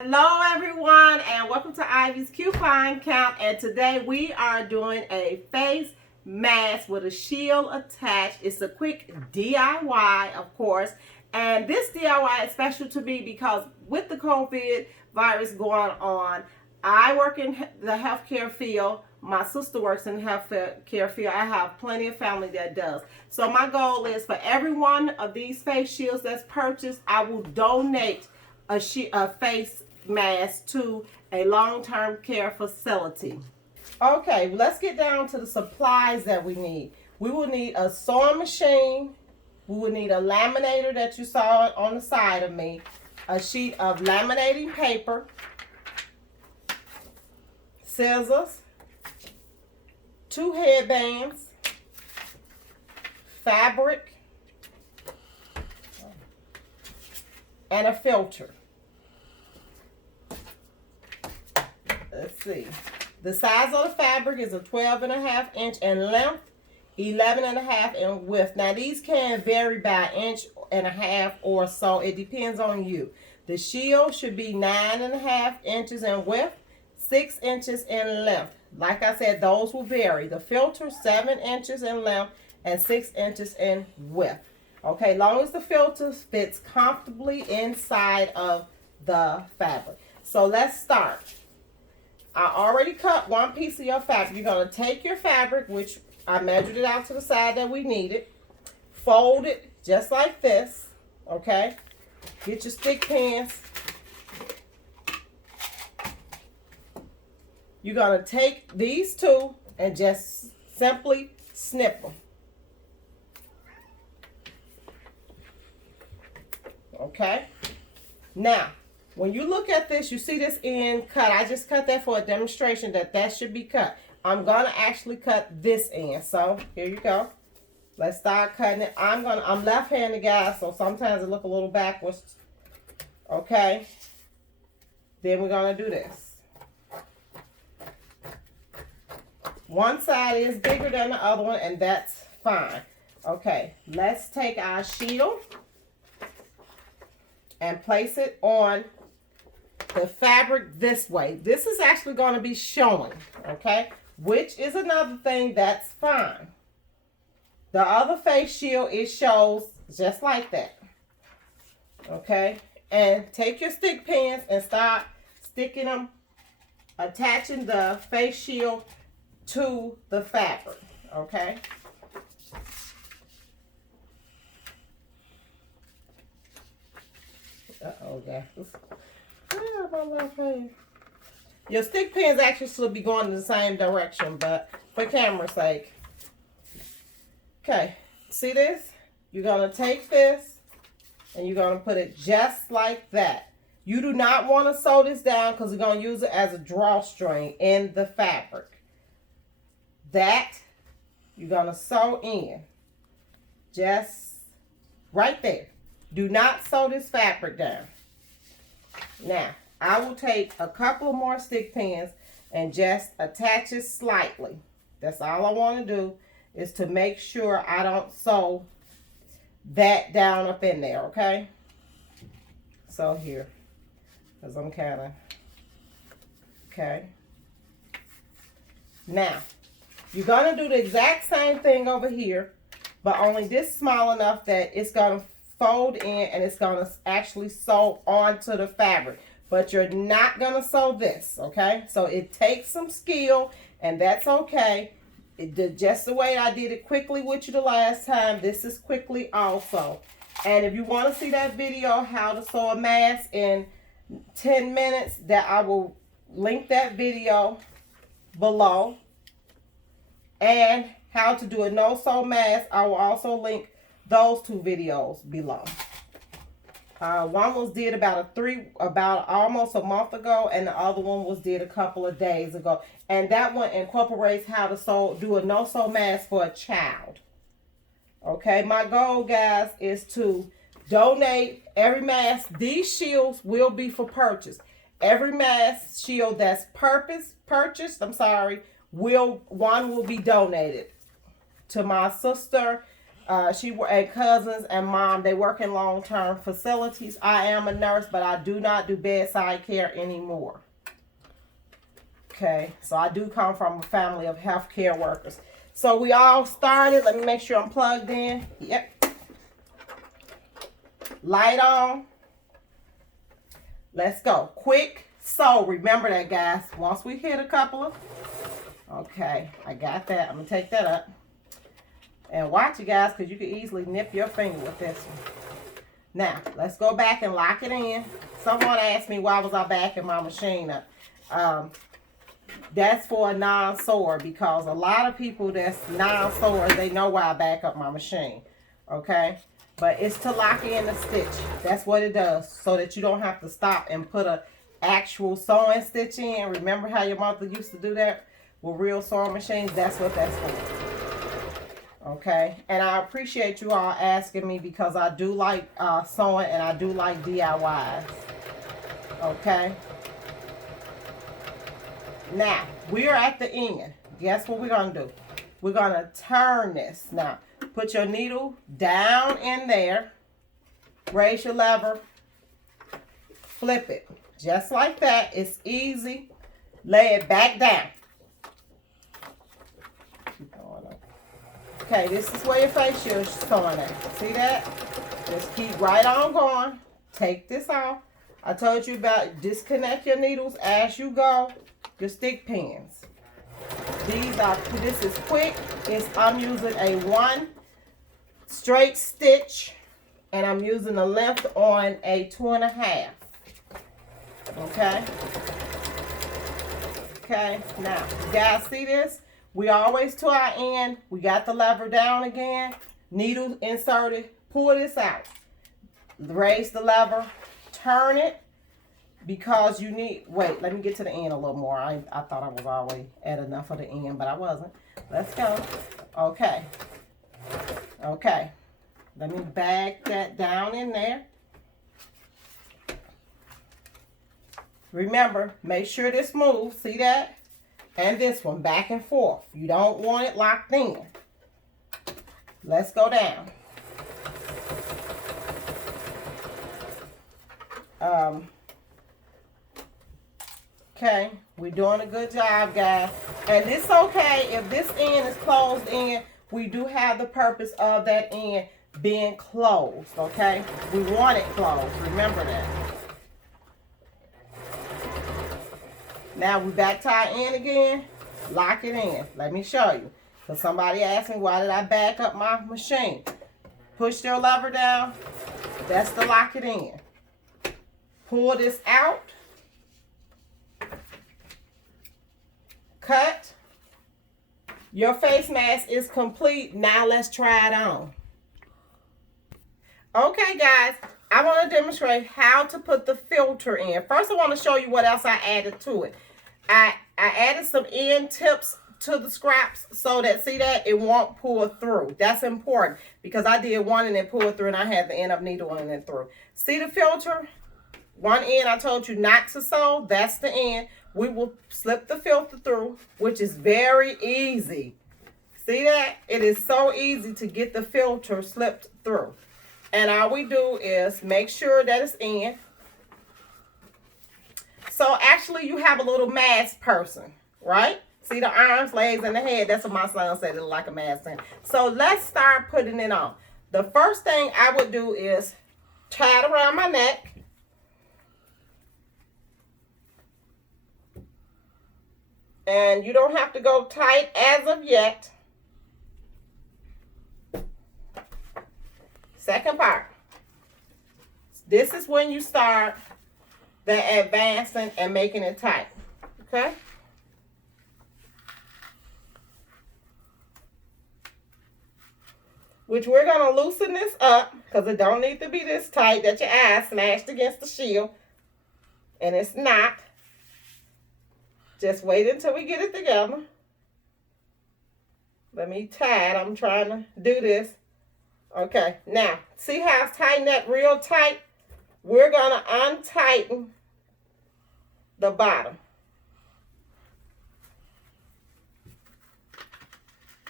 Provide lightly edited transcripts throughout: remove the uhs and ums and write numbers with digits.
Hello everyone and welcome to Ivy's Coupon Count, and today we are doing a face mask with a shield attached. It's a quick DIY, of course, and this DIY is special to me because with the COVID virus going on, I work in the healthcare field. My sister works in the healthcare field. I have plenty of family that does. So my goal is for every one of these face shields that's purchased, I will donate a face mask to a long-term care facility. Okay, let's get down to the supplies that we need. We will need a sewing machine. We will need a laminator that you saw on the side of me, a sheet of laminating paper, scissors, 2 headbands, fabric, and a filter. Let's see. The size of the fabric is a 12.5 inch in length, 11.5 in width. Now these can vary by 1.5 or so. It depends on you. The shield should be 9.5 inches in width, 6 inches in length. Like I said, those will vary. The filter 7 inches in length and 6 inches in width. Okay, long as the filter fits comfortably inside of the fabric. So let's start. I already cut one piece of your fabric. You're going to take your fabric, which I measured it out to the side that we needed. Fold it just like this. Okay. Get your stick pins. You're going to take these two and just simply snip them. Okay. Now, when you look at this, you see this end cut. I just cut that for a demonstration that should be cut. I'm going to actually cut this end. So, here you go. Let's start cutting it. I'm left-handed, guys, so sometimes it look a little backwards. Okay. Then we're going to do this. One side is bigger than the other one, and that's fine. Okay. Let's take our shield and place it on the fabric this way. This is actually going to be showing, okay? Which is another thing that's fine. The other face shield, it shows just like that. Okay? And take your stick pins and start sticking them, attaching the face shield to the fabric. Okay? Uh-oh, guys. My left hand. Your stick pins actually should be going in the same direction, but for camera's sake. Okay, see this? You're going to take this and you're going to put it just like that. You do not want to sew this down because we're going to use it as a drawstring in the fabric. That you're going to sew in just right there. Do not sew this fabric down. Now, I will take a couple more stick pins and just attach it slightly. That's all I want to do, is to make sure I don't sew that down up in there, okay? So here, because I'm kind of, okay. Now, you're going to do the exact same thing over here, but only this small enough that it's going to fold in and it's going to actually sew onto the fabric. But you're not going to sew this, okay? So it takes some skill, and that's okay. Just the way I did it quickly with you the last time, this is quickly also. And if you want to see that video, how to sew a mask in 10 minutes, that I will link that video below. And how to do a no-sew mask, I will also link those 2 videos below. One was did about almost a month ago, and the other one was did a couple of days ago. And that one incorporates how to do a no-sew mask for a child. Okay, my goal, guys, is to donate every mask. These shields will be for purchase. Every mask shield that's purchased, one will be donated to my sister And cousins and mom, they work in long-term facilities. I am a nurse, but I do not do bedside care anymore. Okay, so I do come from a family of healthcare workers. So we all started. Let me make sure I'm plugged in. Yep. Light on. Let's go. Quick. So remember that, guys. Once we hit a couple of... Okay, I got that. I'm going to take that up. And watch it, guys, because you can easily nip your finger with this one. Now, let's go back and lock it in. Someone asked me why was I backing my machine up. That's for a non-sewer, because a lot of people that's non-sewers, they know why I back up my machine. Okay? But it's to lock in the stitch. That's what it does, so that you don't have to stop and put a actual sewing stitch in. Remember how your mother used to do that with real sewing machines? That's what that's for. Okay? And I appreciate you all asking me, because I do like sewing and I do like DIYs. Okay? Now, we are at the end. Guess what we're going to do? We're going to turn this. Now, put your needle down in there. Raise your lever. Flip it. Just like that. It's easy. Lay it back down. Keep going up. Okay, this is where your face shield is sewing at. See that? Just keep right on going. Take this off. I told you about disconnect your needles as you go. Your stick pins. This is quick. I'm using a 1 straight stitch, and I'm using the length on a 2.5. Okay. Okay. Now, you guys see this? We always to our end. We got the lever down again. Needle inserted. Pull this out. Raise the lever. Turn it. Because you need, wait, let me get to the end a little more. I thought I was already at enough of the end, but I wasn't. Let's go. Okay. Okay. Let me bag that down in there. Remember, make sure this moves. See that? And this one, back and forth. You don't want it locked in. Let's go down. Okay, we're doing a good job, guys. And it's okay if this end is closed in. We do have the purpose of that end being closed, okay? We want it closed. Remember that. Now we're back to our end again. Lock it in. Let me show you. Because somebody asked me, why did I back up my machine? Push your lever down. That's to lock it in. Pull this out. Cut. Your face mask is complete. Now let's try it on. Okay, guys, I want to demonstrate how to put the filter in. First, I want to show you what else I added to it. I added some end tips to the scraps so that, see that, it won't pull through. That's important because I did one and then pull through, and I had the end of needle and then through. See the filter? One end I told you not to sew. That's the end. We will slip the filter through, which is very easy. See that? It is so easy to get the filter slipped through. And all we do is make sure that it's in. So actually you have a little mask person, right? See the arms, legs, and the head. That's what my son said, it looked like a mask thing. So let's start putting it on. The first thing I would do is tie it around my neck. And you don't have to go tight as of yet. Second part. This is when you start the advancing and making it tight. Okay? Which we're going to loosen this up because it don't need to be this tight that your eye smashed against the shield. And it's not. Just wait until we get it together. Let me tie it. I'm trying to do this. Okay, now, see how it's tightened that real tight? We're going to untighten the bottom.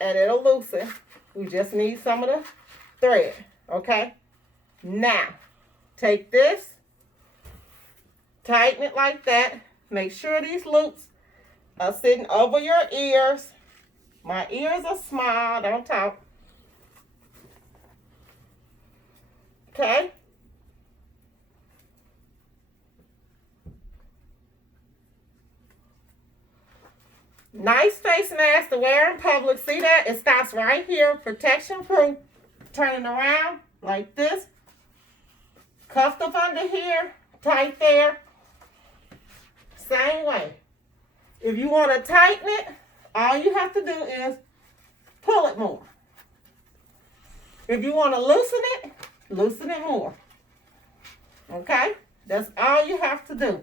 And it'll loosen. We just need some of the thread, okay? Now, take this, tighten it like that. Make sure these loops are sitting over your ears. My ears are small, don't talk. Okay? Nice face mask to wear in public. See that? It stops right here. Protection proof. Turn it around like this. Cuffed up under here. Tight there. Same way. If you want to tighten it, all you have to do is pull it more. If you want to loosen it more. Okay? That's all you have to do.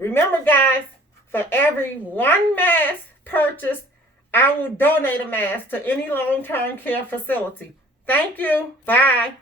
Remember, guys, for every one mask purchased, I will donate a mask to any long-term care facility. Thank you. Bye.